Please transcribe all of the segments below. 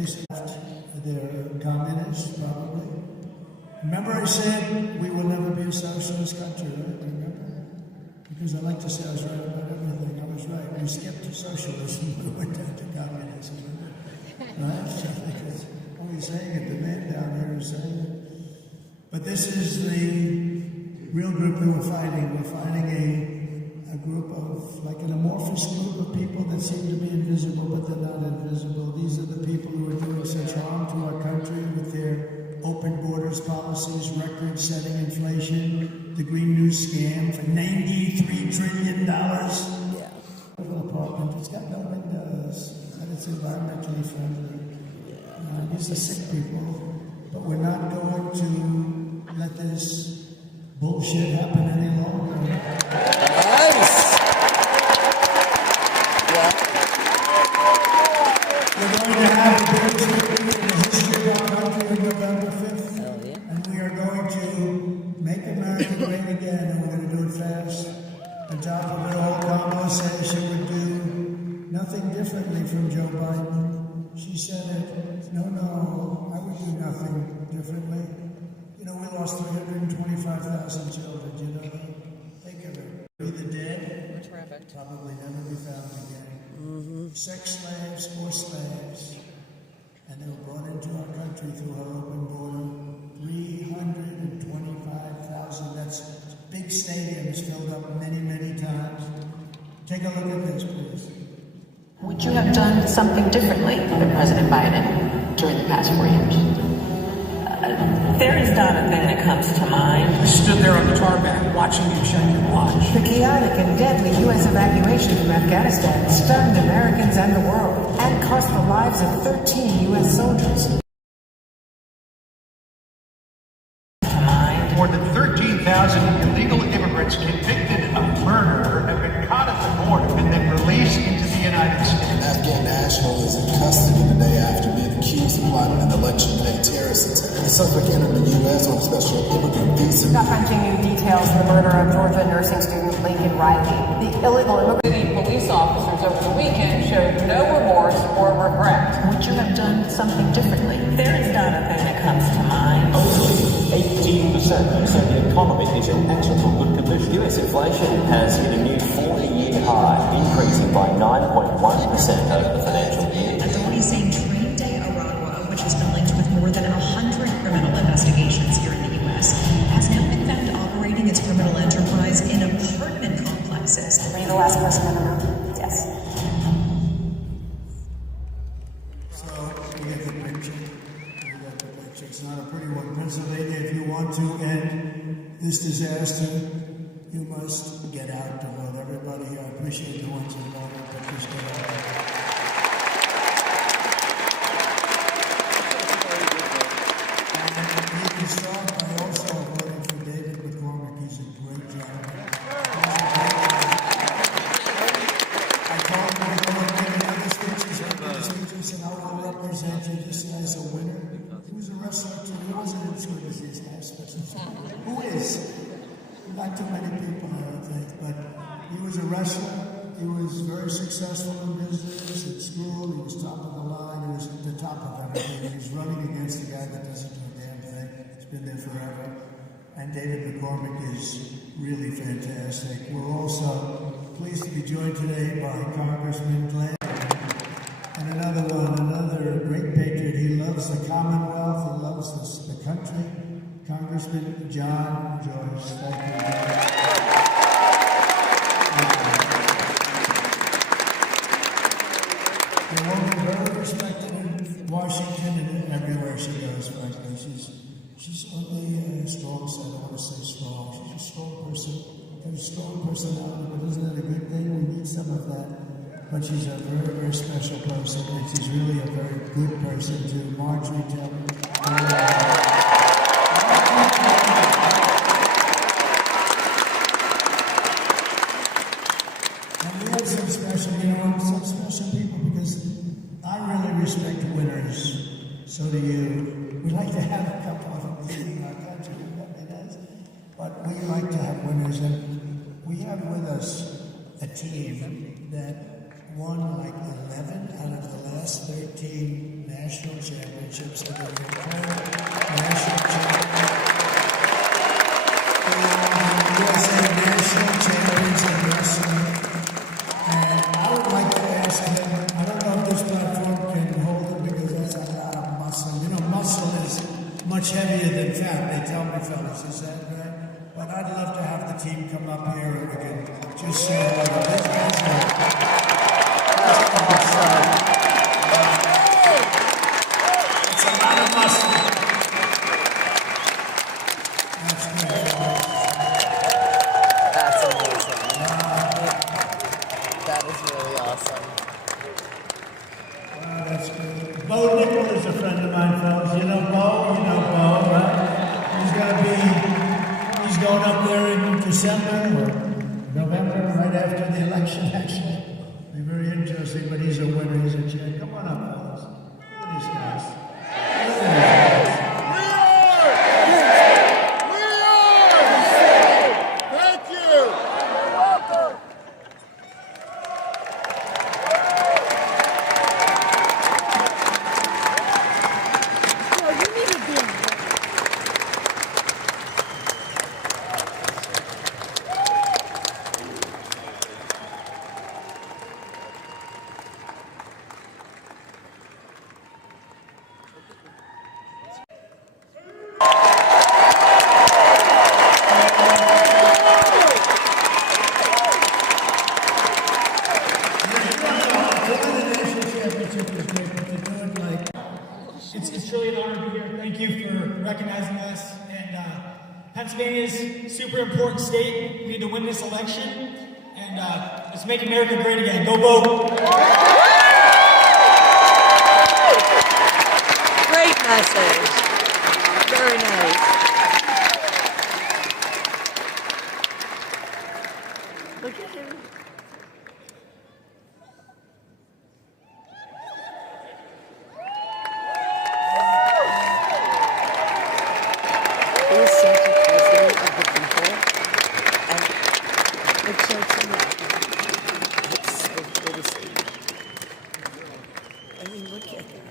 least they're communists, probably. Remember I said we will never be a socialist country, right? Remember? Because I like to say I was right about everything. I was right. We skipped to socialism, we went down to communism. Right? Because only saying it, the man down here is saying it. But this is the real group that we're fighting. We're fighting a group of, like an amorphous group of people that seem to be invisible, but they're not invisible. These are the people who are doing such harm to our country with their open borders policies, record-setting inflation, the Green New Scam for $93 trillion. Yeah. Apartment. It's got no windows, and it's environmentally friendly. These are sick people, but we're not going to let this bullshit happen any longer. Nice. Yeah. We're going to have the biggest victory in the history of our country on November 5th. Hell yeah. And we are going to make America great again, and we're going to do it fast. On top of it all, Kamala says she would do nothing differently from Joe Biden. She said it. No, I would do nothing differently. You know, we lost 325,000 children, do you know that? Think of it. Be the dead, probably never be found again. Sex slaves, forced slaves, and they were brought into our country through our open border. 325,000. That's big stadiums filled up many, many times. Take a look at this, please. Would you have done something differently than President Biden during the past 4 years? There is not a thing that comes to mind. I stood there on the tarmac watching you shut your watch. The chaotic and deadly U.S. evacuation from Afghanistan stunned Americans and the world and cost the lives of 13 U.S. soldiers. More than 13,000 illegal immigrants convicted of murder have been caught at the border and then released into the United States. An Afghan national is in custody the day after being accused of plotting an election day terrorist attack. The suspect entered the U.S. on a special immigrant visa. Crunching new details of the murder of Georgia nursing student Lincoln Riley. The illegal immigrant. City police officers over the weekend showed no remorse or regret. Would you have done something differently? There is not a thing that comes to mind. Only 18% say the economy is in excellent good condition. US inflation has hit a new 40-year high, increasing by 9.1% over the financial year. Authorities saying Train Day Aragua, which has been linked with more than 100 criminal investigations here in the U.S., has now been found operating its criminal enterprise in apartment complexes. Are you the last person in the room? Yes. So, we get the picture. It's not a pretty one. Pennsylvania, if you want to end this disaster, you must get out to vote. Everybody, I appreciate the ones who voted, but just get out. And you can start by also voting for David McCormick. He's a great gentleman. I told him I'm going to give other speeches, and I will represent you just as a winner. He was a wrestler too. He wasn't as good as these guys, but who is? Not too many people, I don't think, but he was a wrestler. He was very successful in business, in school. He was top of the line. He was at the top of everything. He was running against a guy that doesn't do a damn thing. He's been there forever. And David McCormick is really fantastic. We're also pleased to be joined today by Congressman Glenn. And another great patriot. He loves the Commonwealth. He loves the country. Congressman John Joyce. Thank you, John. A woman very respected in Washington and everywhere she goes, frankly. She's only a strong side. I want to say strong. She's a strong person. Got a strong personality, but isn't that a good thing? We need some of that. But she's a very, very special person, and she's really a very good person too. Marjorie Taylor. And we have some special people, because I really respect winners. So do you. We like to have a couple of them leading our country, but we like to have winners, and we have with us a team that won like 11 out of the last 13 national championships that are national champions in wrestling. And I would like to ask him, I don't know if this platform can hold it because that's a lot of muscle. You know, muscle is much heavier than fat, they tell me, fellas, is that right? But I'd love to have the team come up here and we can just say what these guys are. It's a lot of muscle. That's great. That's amazing. That is really awesome. Wow, that's good. Bo Nickel is a friend of mine, fellas. You know Bo? You know Bo, right? He's going up there in December or November, right after the election, actually. Be very interesting, but he's a winner, he's a champ. Come on up, fellas. Look at these guys. Thank you. You're welcome. No, you need to be in there. It's truly an honor to be here. Thank you for recognizing us. And Pennsylvania is a super important state. We need to win this election. And let's make America great again. Go vote. Great message. Very nice. Look at him. He is such a president of the people. And it's so true. It's so good to see. I mean, look at him.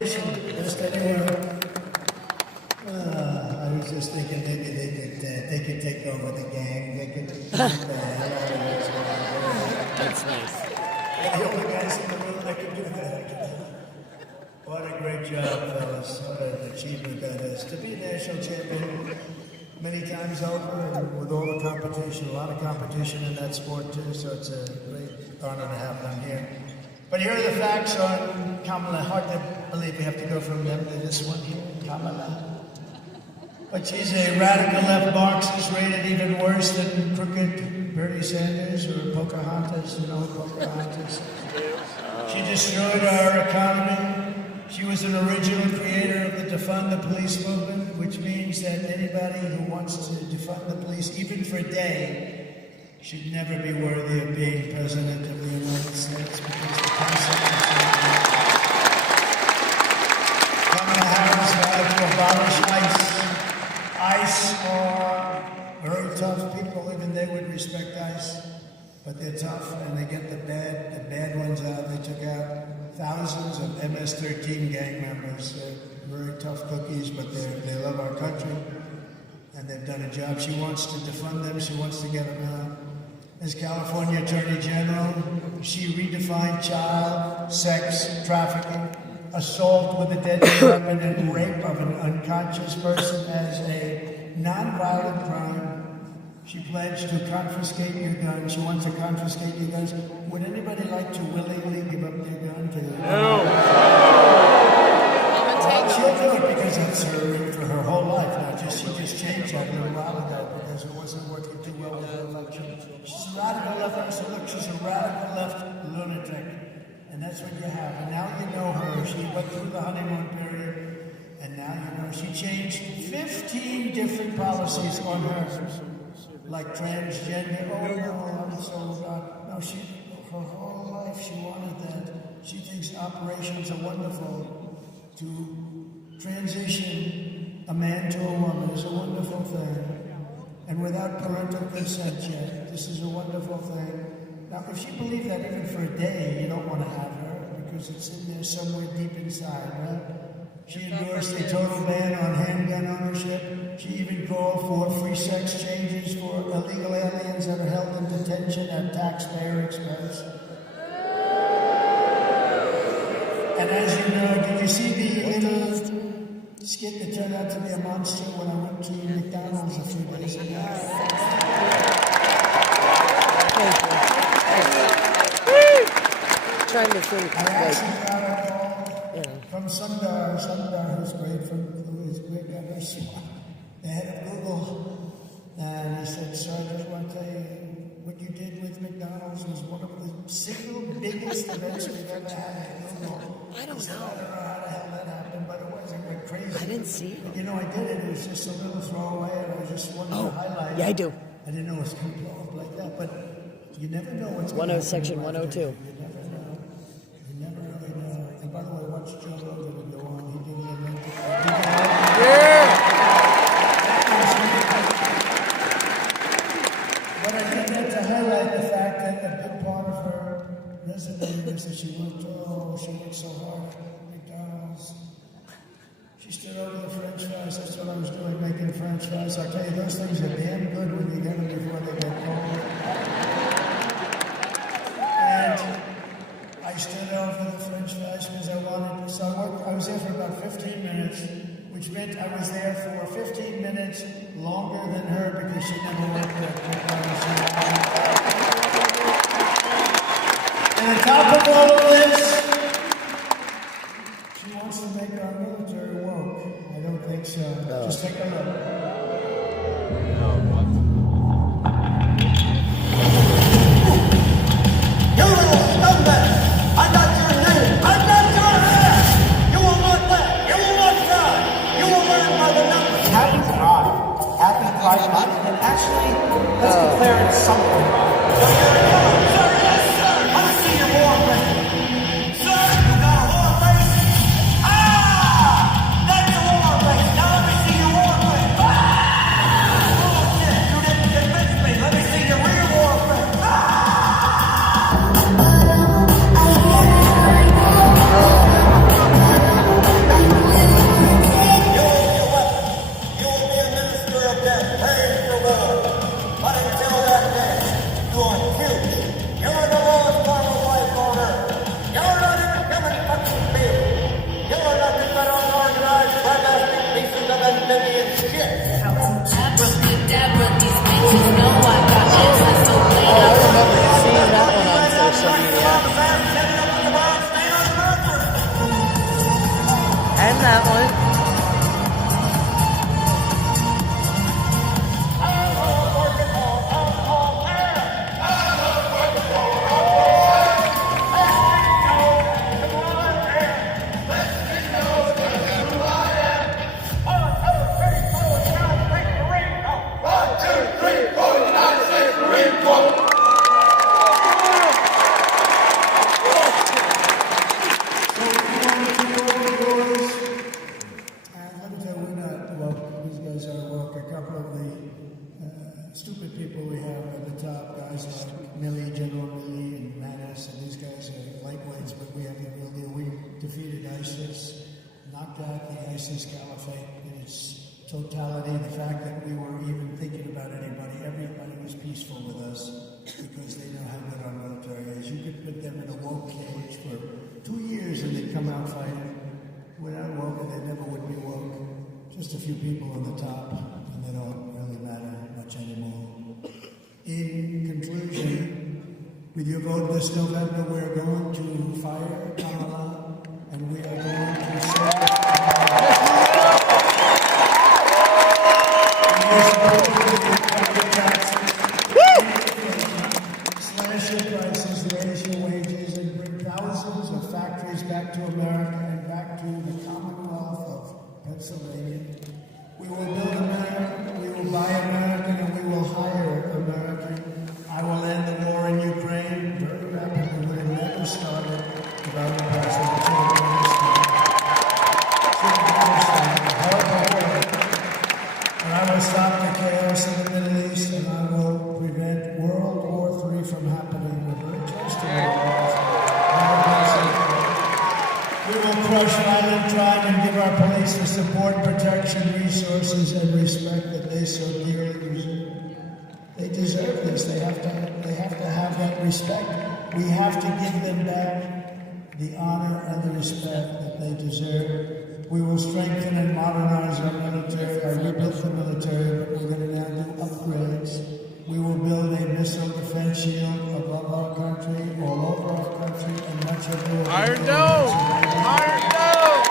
Best anywhere. I was just thinking maybe they could take over the gang. They could beat the hell out of it. That's nice. They're the only guys in the world that can do that. I can tell you. What a great job, fellas. What an achievement that is. To be a national champion many times over and with all the competition, a lot of competition in that sport too, so it's a great honor to have them here. But here are the facts on Kamala. Hard to believe we have to go from them to this one here, Kamala. But she's a radical left Marxist, rated even worse than crooked Bernie Sanders or Pocahontas, you know Pocahontas. She destroyed our economy. She was an original creator of the defund the police movement, which means that anybody who wants to defund the police, even for a day, should never be worthy of being president of the United States because the concept is so great. Kamala Harris vowed to abolish ICE. ICE are very tough people, even they would respect ICE, but they're tough and they get the bad ones out. They took out thousands of MS-13 gang members. They're very tough cookies, but they love our country and they've done a job. She wants to defund them. She wants to get them out. As California Attorney General, she redefined child sex trafficking, assault with a deadly weapon, and rape of an unconscious person as a non-violent crime. She pledged to confiscate your guns. She wants to confiscate your guns. Would anybody like to willingly give up their gun to you? No. Well, she'll do it because it's her for her whole life. Now, she just changed that a little while ago because it wasn't working too well with her election. She's a radical left. So look, she's a radical left lunatic, and that's what you have. And now you know her. She went through the honeymoon period, and now you know she changed 15 different policies on her. Like transgender, oh no, I'm so no, she, her whole life she wanted that. She thinks operations are wonderful. To transition a man to a woman is a wonderful thing. and without parental consent yet. This is a wonderful thing. Now, if she believed that even for a day, you don't want to have her because it's in there somewhere deep inside, right? She endorsed a total ban on handgun ownership. She even called for free sex changes for illegal aliens that are held in detention at taxpayer expense. And as you know, did you see the little skit that turned out to be a monster when I went to McDonald's a few days ago? Trying to think. I actually got a call from Sundar, who's great, who is great guy, very smart, the head of Google, and he said, "Sir, I just want to tell you, what you did with McDonald's was one of the single biggest events we've ever had at Google." I don't know. I don't know how the hell that happened, but it wasn't like crazy. I didn't see it. But, you know, I did it. It was just a little throwaway, and I just wanted to highlight. Yeah, I do. I didn't know it was going to blow up like that, but you never know what's going to happen. Section 102. You never know. You never really know. And by the way, watch Joe Rogan go on. He didn't even make it. But I did that to highlight the fact that a big part of her resume is that she worked so hard at McDonald's. She stood over the French fries. That's what I was doing, making French fries. I'll tell you, those things are damn good when you get them before they get cold. And I stood over the French fries because I wanted to. So I was there for about 15 minutes, which meant I was there for 15 minutes longer than her because she never worked at McDonald's. And on top of all of this, she wants to make our military woke. I don't think so. Just take a look. You little scumbag! I got your name! I got your ass! You will not laugh! You will not cry! You will learn by the numbers! Happy Pride! Happy Pride Month! And actually, let's declare it something. So here it comes! Sir, yes, sir! Let me see your war face! Sir, you got a war face? Ah! That's a war face! Now let me see your war face! Ah! Bullshit! You didn't convince me! Let me see your real war face! Ah! And that one. Stupid people we have at the top, guys like Milley, General Milley, and Mattis, and these guys are lightweights, but we have the real deal. We defeated ISIS, knocked out the ISIS caliphate in its totality. The fact that we were even thinking about everybody was peaceful with us because they know how good our military is. You could put them in a woke cage for 2 years and they'd come out fighting. Without woke, they never would be woke. Just a few people on the top, and they don't really matter much anymore. In conclusion, with your vote this November, we're going to fire Kamala, and we are going to slash your prices, raise your wages, and bring thousands of factories back to America and back to the Commonwealth of Pennsylvania. We will build America, we will buy American, and we will hire American. I will end the war in Ukraine very rapidly when it never started without the president. support, protection, resources, and respect that they so dearly deserve. They deserve this. They have to have that respect. We have to give them back the honor and the respect that they deserve. We will strengthen and modernize our military. I rebuilt the military, but we're going to now do upgrades. We will build a missile defense shield above our country, all over our country, and much of the world. Iron Dome! Iron Dome!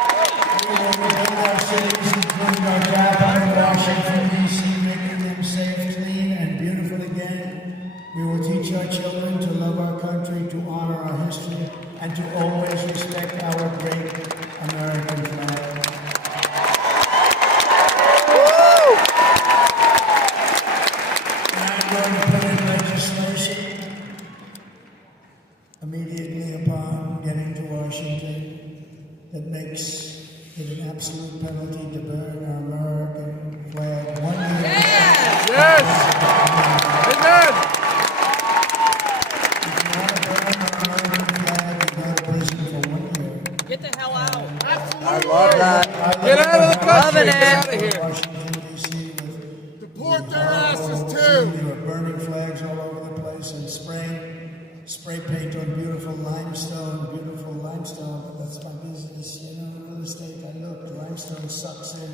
We will rebuild our cities, including our capital, Washington, D.C., making them safe, clean, and beautiful again. We will teach our children to love our country, to honor our history, and to always respect our great American flag. Going to put in legislation immediately upon getting to Washington that makes it an absolute penalty to burn our American flag 1 year. Yes! Amen! If you want to burn our American flag, you go to prison for 1 year. Get the hell out. I love that. Get out of the country! Get out of here! Washington, D.C. Deport their asses too! They were burning flags all over the place and spray paint on beautiful limestone, but that's my business, you know, real estate. I look, limestone sucks in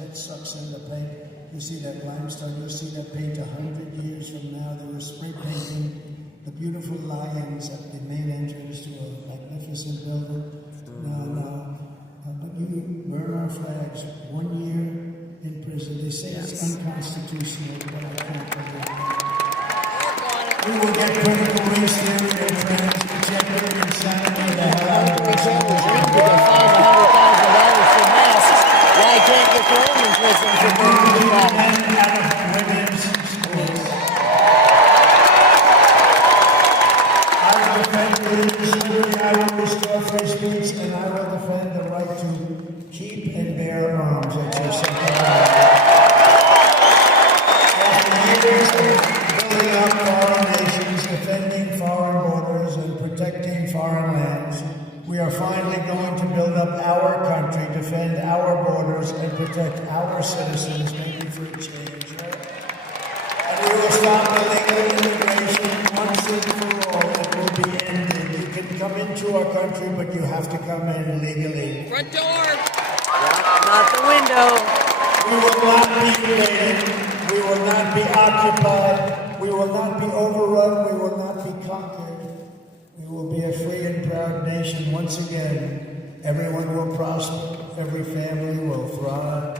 the paint. You see that limestone, you'll see that paint 100 years from now. They were spray painting the beautiful lions at the main entrance to a magnificent building. No. But you burn our flags 1 year in prison. They say it's unconstitutional, but I can't believe it. We will get critical race theory and transgender insanity the hell out of us. Why can't you throw him in prison for burning the flag? Out of women's schools. I will defend religious liberty, I will restore free speech, and I will defend the right to keep and bear arms at your second. After years of building up foreign nations, defending foreign borders, and protecting foreign lands, we are finally going to build up our country, defend our borders, and protect our citizens, making free change. Right? And we will stop illegal immigration once and for all. It will be ended. You can come into our country, but you have to come in legally. Front door. Not the window. We will not be invaded. We will not be occupied. We will not be overrun. We will not be conquered. We will be a free and proud nation once again. Everyone will prosper. Every family will thrive.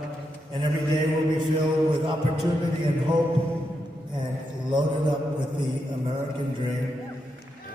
And every day will be filled with opportunity and hope and loaded up with the American dream.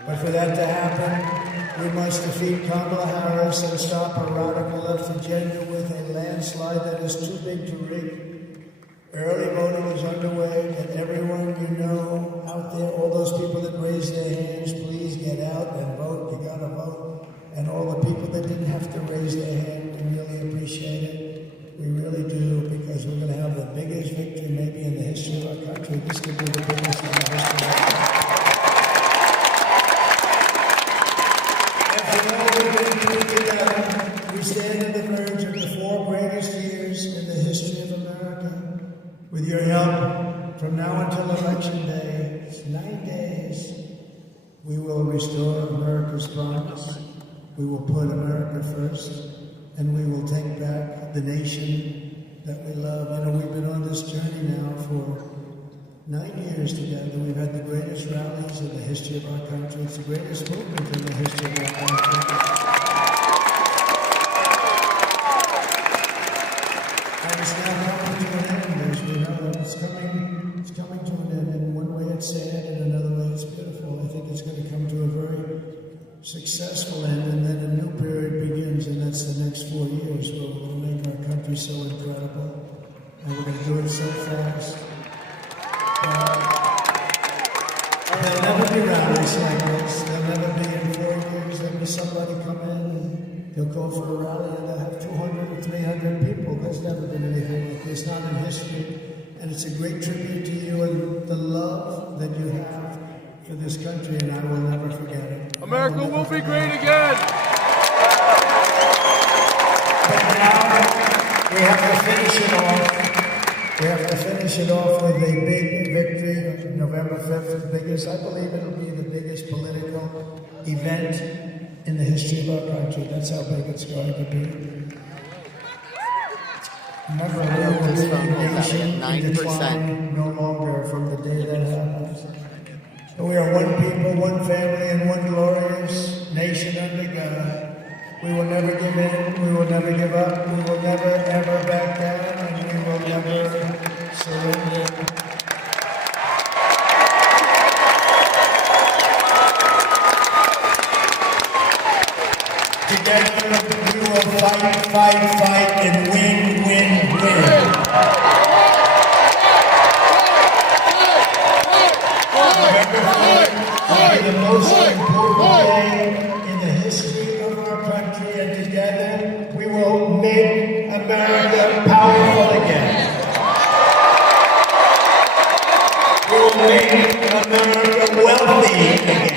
But for that to happen, we must defeat Kamala Harris and stop a radical left agenda with a landslide that is too big to rig. Early voting is underway, and everyone you know out there, all those people that raised their hands, please get out and vote. You gotta vote. And all the people that didn't have to raise their hand, we really appreciate it. We really do, because we're gonna have the biggest victory maybe in the history of our country. This could be the biggest in the history of our country. After all we've been through together, we stand on the verge of the 4 greatest years in the history of America. With your help, from now until Election Day, it's 9 days, we will restore America's promise. We will put America first, and we will take back the nation that we love. You know, we've been on this journey now for 9 years together. We've had the greatest rallies in the history of our country. It's the greatest movement in the history of our country. And it's now coming to an end, as we know. It's coming to an end. In one way it's sad, and another way it's beautiful. I think it's going to come to a very successful end, and then a new period begins, and that's the next 4 years where we're going to make our country so incredible, and we're going to do it so fast. There'll never be rallies like this. There'll never be in 4 years. There'll be somebody come in and he'll go for a rally and they'll have 200 or 300 people. There's never been anything like this, not in history. And it's a great tribute to you and the love that you have for this country, and I will never forget it. America will be great again! But now, We have to finish it off. We have to finish it off with a big victory on November 5th. I believe it'll be the biggest political event in the history of our country. That's how big it's going to be. Remember, we will be a nation in decline no longer from the day that happens. We are one people, one family, and one glorious nation under God. We will never give in, we will never give up, we will never ever back down, and we will never surrender. Together we will fight, and win. The most important day in the history of our country, and together we will make America powerful again. We will make America wealthy again.